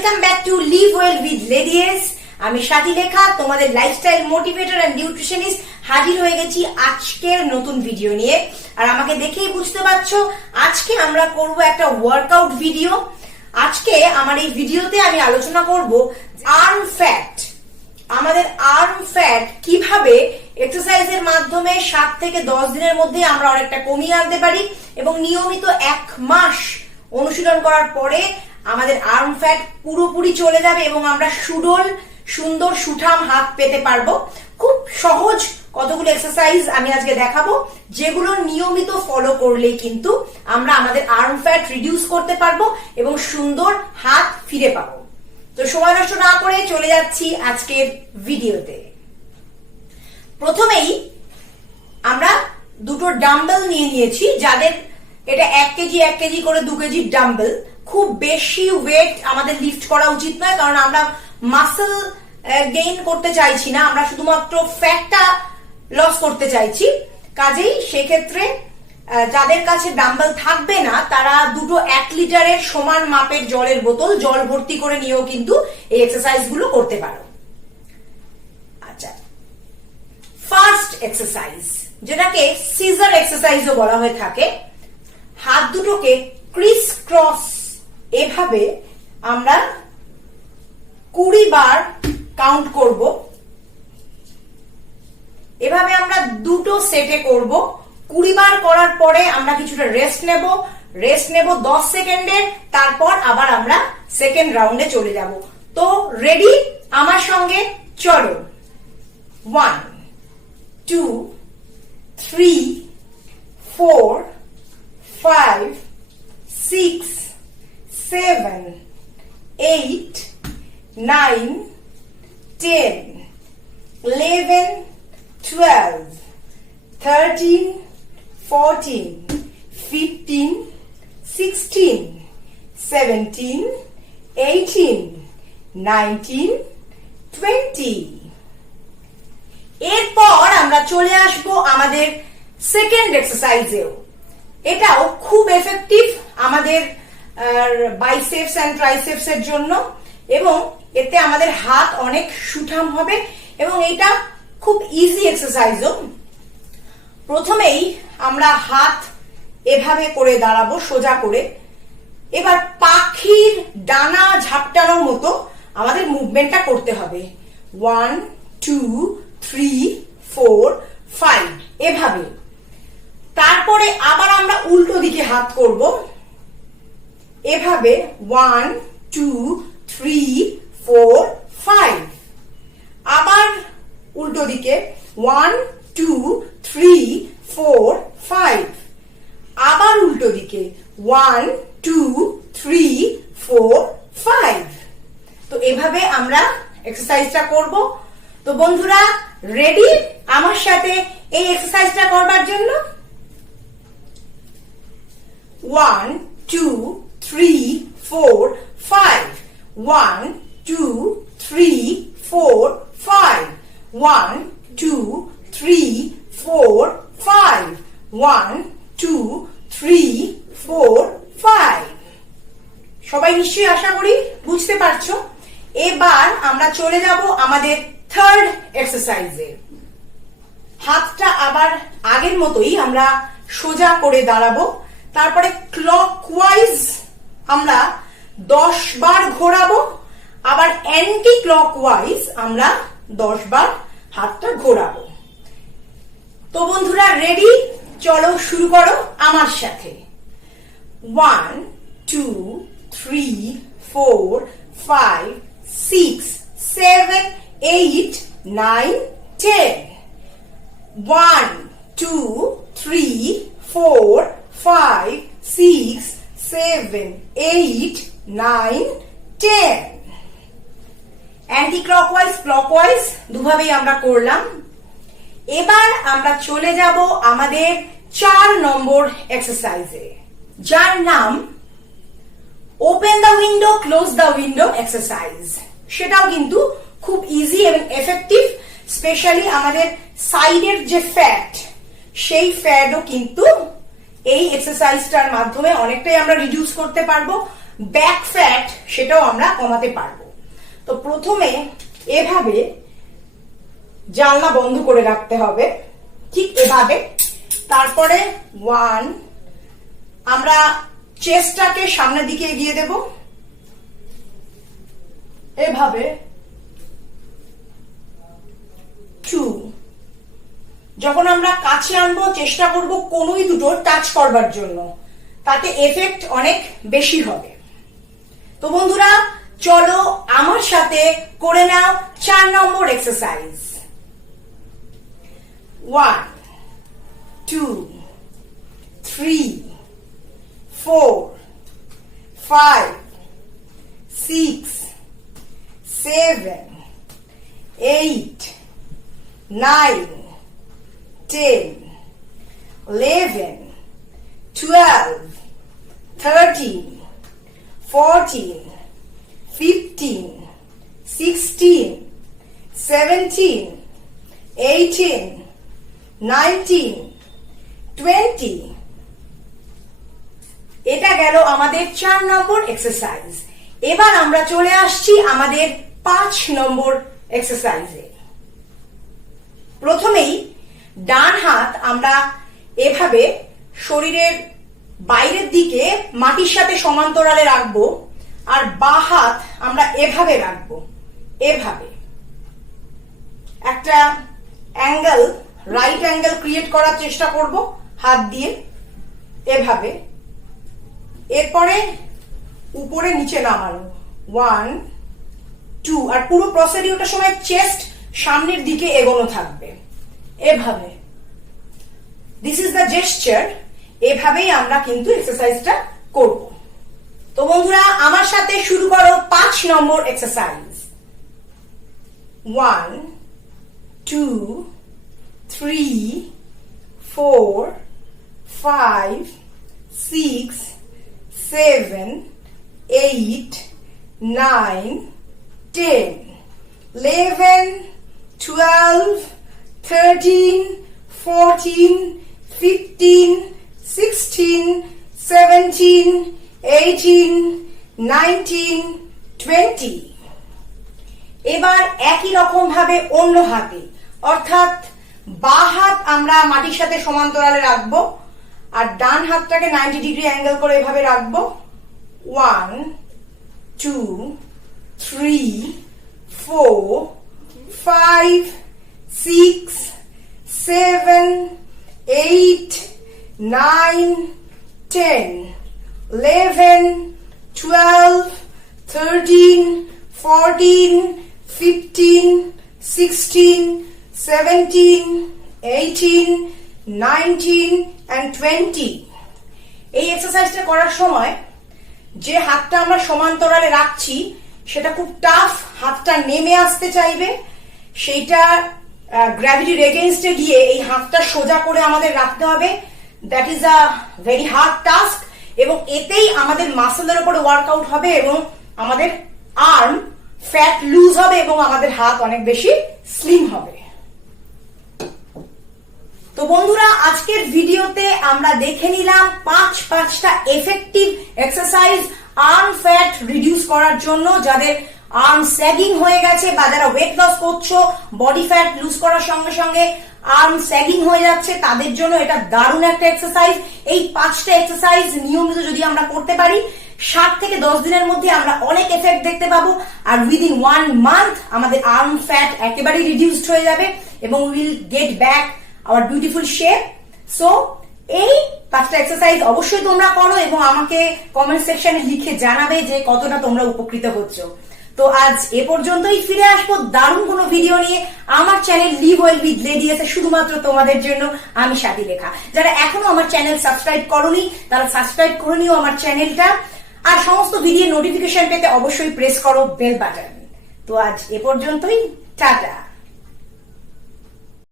Welcome back to live well with ladies. আমি সাথী লেখা, তোমাদের লাইফস্টাইল মোটিভেটর এন্ড নিউট্রিশনিস্ট, হাজির হয়ে গেছি আজকের নতুন ভিডিও নিয়ে। আর আমাকে দেখেই বুঝতে পারছো আজকে আমরা করব একটা ওয়ার্কআউট ভিডিও। আজকে আমার এই ভিডিওতে আমি আলোচনা করব আর্ম ফ্যাট। আমাদের আর্ম ফ্যাট কিভাবে এক্সারসাইজের মাধ্যমে 7 থেকে 10 দিনের মধ্যে আমরা অনেকটা কমিয়ে আনতে পারি এবং নিয়মিত 1 মাস অনুশীলন করার পরে আমাদের আর্ম ফ্যাট পুরোপুরি চলে যাবে এবং আমরা সুডল সুন্দর সুঠাম হাত পেতে পারবো। খুব সহজ কতগুলো এক্সারসাইজ আমি আজকে দেখাবো, যেগুলো নিয়মিত ফলো করলেই কিন্তু আমরা আমাদের আর্ম ফ্যাট রিডিউস করতে পারবো এবং সুন্দর হাত ফিরে পাবো। তো সময় নষ্ট না করে চলে যাচ্ছি আজকের ভিডিওতে। প্রথমেই আমরা দুটো ডাম্বেল নিয়ে নিয়েছি, যাদের এটা 1 কেজি করে 2 কেজি ডাম্বেল। খুব বেশি ওয়েট আমাদের লিফট করা উচিত নয়, কারণ আমরা মাসল গেইন করতে চাইছি না, আমরা শুধুমাত্র ফ্যাটটা লস করতে চাইছি। কাজেই সেক্ষেত্রে যাদের কাছে ডাম্বেল থাকবে না তারা দুটো 1 লিটারের সমান মাপের জলের বোতল জল ভর্তি করে নিয়েও কিন্তু এই এক্সারসাইজ গুলো করতে পারো। আচ্ছা, ফার্স্ট এক্সারসাইজ, যেটাকে সিজার এক্সারসাইজও বলা হয়ে থাকে। হাত দুটোকে ক্রিস ক্রস এভাবে আমরা 20 বার কাউন্ট করব। এভাবে আমরা দুটো সেটে করব। 20 বার করার পরে আমরা কিছুটা রেস্ট নেব 10 সেকেন্ডের, তারপর আবার আমরা সেকেন্ড রাউন্ডে চলে যাব। তো রেডি? আমার সঙ্গে চলো। 1 2 3 4 5 6 7 8 9 10 11 12 13 14 15 16 17 18 19 20। এরপর আমরা চলে আসব আমাদের সেকেন্ড এক্সারসাইজেও। এটাও খুব এফেক্টিভ আমাদের বাইসেপস এন্ড ট্রাইসেপস এর জন্য, এবং এতে আমাদের হাত অনেক সুঠাম হবে এবং এটা খুব ইজি এক্সারসাইজও। প্রথমেই আমরা হাত এভাবে করে দাঁড়াবো সোজা করে। এবার পাখির ডানা ঝাপটানোর মতো আমাদের মুভমেন্টটা করতে হবে। 1 2 3 4 5 এভাবে। তারপরে আবার আমরা উল্টো দিকে হাত করব এভাবে 1 2 3 4 5। আবার উল্টো দিকে 1 2 3 4 5। আবার উল্টো দিকে 1 2 3 4 5। তো এভাবে আমরা এক্সারসাইজটা করব। তো বন্ধুরা, রেডি আমার সাথে এই এক্সারসাইজটা করবার জন্য? 1 2 3 4 5 1 2 3 4 5 1 2 3 4 5 1 2 3 4 5। সবাই নিশ্চয়ই আশা করি বুঝতে পারছো। এবার আমরা চলে যাব আমাদের থার্ড এক্সারসাইজে। হাতটা আবার আগের মতোই আমরা সোজা করে দাঁড়াবো। তারপরে ক্লকওয়াইজ আমরা 10 বার ঘোরাবো, আবার অ্যান্টি ক্লকওয়াইজ আমরা 10 বার হাতটা ঘোরাবো। তো বন্ধুরা, রেডি? চলো শুরু করো আমার সাথে। 1 2 3 4 5 6 7 8 9 10 1 2 3 4 5 6 7 8 9 10। অ্যান্টি ক্লকওয়াইজ ক্লকওয়াইজ দুভাবেই আমরা করলাম। এবার আমরা চলে যাব আমাদের 4 নম্বর এক্সারসাইজে, যার নাম open the window close the window exercise. সেটাও কিন্তু খুব ইজি এবং এফেক্টিভ। স্পেশালি আমাদের সাইডের যে ফ্যাট, সেই ফ্যাটও কিন্তু এই এক্সারসাইজটার মাধ্যমে অনেকটাই আমরা রিডিউস করতে পারবো। ব্যাক ফ্যাট সেটাও আমরা কমাতে পারবো। তো প্রথমে এভাবে জানলা বন্ধ করে রাখতে হবে, ঠিক এভাবে। তারপরে 1, আমরা চেস্টটাকে সামনের দিকে এগিয়ে দেব এভাবে। 2, যখন আমরা কাছে আনবো চেষ্টা করব কোনোই দুটো টাচ করবার জন্য, তাতে এফেক্ট অনেক বেশি হবে। তো বন্ধুরা চলো আমার সাথে করে নাও 4 নম্বর এক্সারসাইজ। 1, 2, 3, 4, 5, 6, 7, 8, 9, 10, 11, 12, 13, 14, 15, 16, 17, 18, 19, 20। এটা গেল আমাদের 4 নম্বর এক্সারসাইজ। এবার আমরা চলে আসছি আমাদের 5 নম্বর এক্সারসাইজে। প্রথমেই ডান হাত আমরা এভাবে শরীরের বাইরের দিকে মাটির সাথে সমান্তরালে রাখবো, আর বাঁ হাত আমরা এভাবে রাখবো, এভাবে একটা অ্যাঙ্গেল, রাইট অ্যাঙ্গেল ক্রিয়েট করার চেষ্টা করব হাত দিয়ে, এভাবে। এরপরে উপরে নিচে নামানো, 1, 2, আর পুরো প্রসিডিউরটার সময় চেস্ট সামনের দিকে এগোনো থাকবে, এভাবে। This is the gesture. এভাবেই আমরা কিন্তু এক্সারসাইজটা করব। তো বন্ধুরা আমার সাথে শুরু করো 5 নম্বর এক্সারসাইজ। 1, 2, 3, 4, 5, 6, 7, 8, 9, 10, 11, 12, 13, 14, 15, 16, 17, 18, 19, 20। এবার একই রকম ভাবে অন্য হাতে, অর্থাৎ বাঁ হাত আমরা মাটির সাথে সমান্তরালে রাখবো, আর ডান হাতটাকে 90 ডিগ্রি অ্যাঙ্গেল করে এভাবে রাখবো। 1, 2, 3, 4, 5, 6, 7, 8, 9, 10, 11, 12, 13, 14, 15, 16, 17, 18, 19 and 20। এই এক্সারসাইজটা করার সময় যে হাতটা আমরা সমান্তরালে রাখছি সেটা খুব টাফ, হাতটা নেমে আসতে চাইবে, সেইটা গ্র্যাভিটির এগেইনস্টে গিয়ে এই হাতটা সোজা করে আমাদের রাখতে হবে। That is a very hard task, এবং এতেই আমাদের মাসলের উপরে ওয়ার্কআউট হবে এবং আমাদের আর্ম ফ্যাট লুজ হবে এবং আমাদের হাত অনেক বেশি স্লিম হবে। তো বন্ধুরা আজকের ভিডিওতে আমরা দেখে নিলাম 5টা effective exercise arm fat reduce করার জন্য, যাদের আর্ম স্যাগিং হয়ে গেছে বা যারা ওয়েট লস করছো, বডি ফ্যাট লুজ করার সঙ্গে সঙ্গে আর্ম স্যাগিং হয়ে যাচ্ছে, তাদের জন্য এটা দারুণ একটা এক্সারসাইজ। এই 5টা এক্সারসাইজ নিয়মিত যদি আমরা করতে পারি 7 থেকে 10 দিনের মধ্যে আমরা অনেক এফেক্ট দেখতে পাবো, আর উইদিন 1 মান্থ আমাদের আর্ম ফ্যাট একেবারেই রিডিউসড হয়ে যাবে এবং will get back hour beautiful shape. So এই 5টা এক্সারসাইজ অবশ্যই তোমরা করো এবং আমাকে কমেন্ট সেকশনে লিখে জানাবে যে কতটা তোমরা উপকৃত হচ্ছ। তো আজ এ পর্যন্তই, ফিরে আসবো দারুণ কোনো ভিডিও নিয়ে আমার channel leave well with ladies, শুধুমাত্র তোমাদের জন্য আমি সাথী লেখা। যারা এখনো আমার চ্যানেল সাবস্ক্রাইব করোনি তারা সাবস্ক্রাইব করে নিও আমার চ্যানেলটা, আর সমস্ত ভিডিও নোটিফিকেশন পেতে অবশ্যই প্রেস করো বেল বাটন। তো আজ এ পর্যন্তই, টাটা।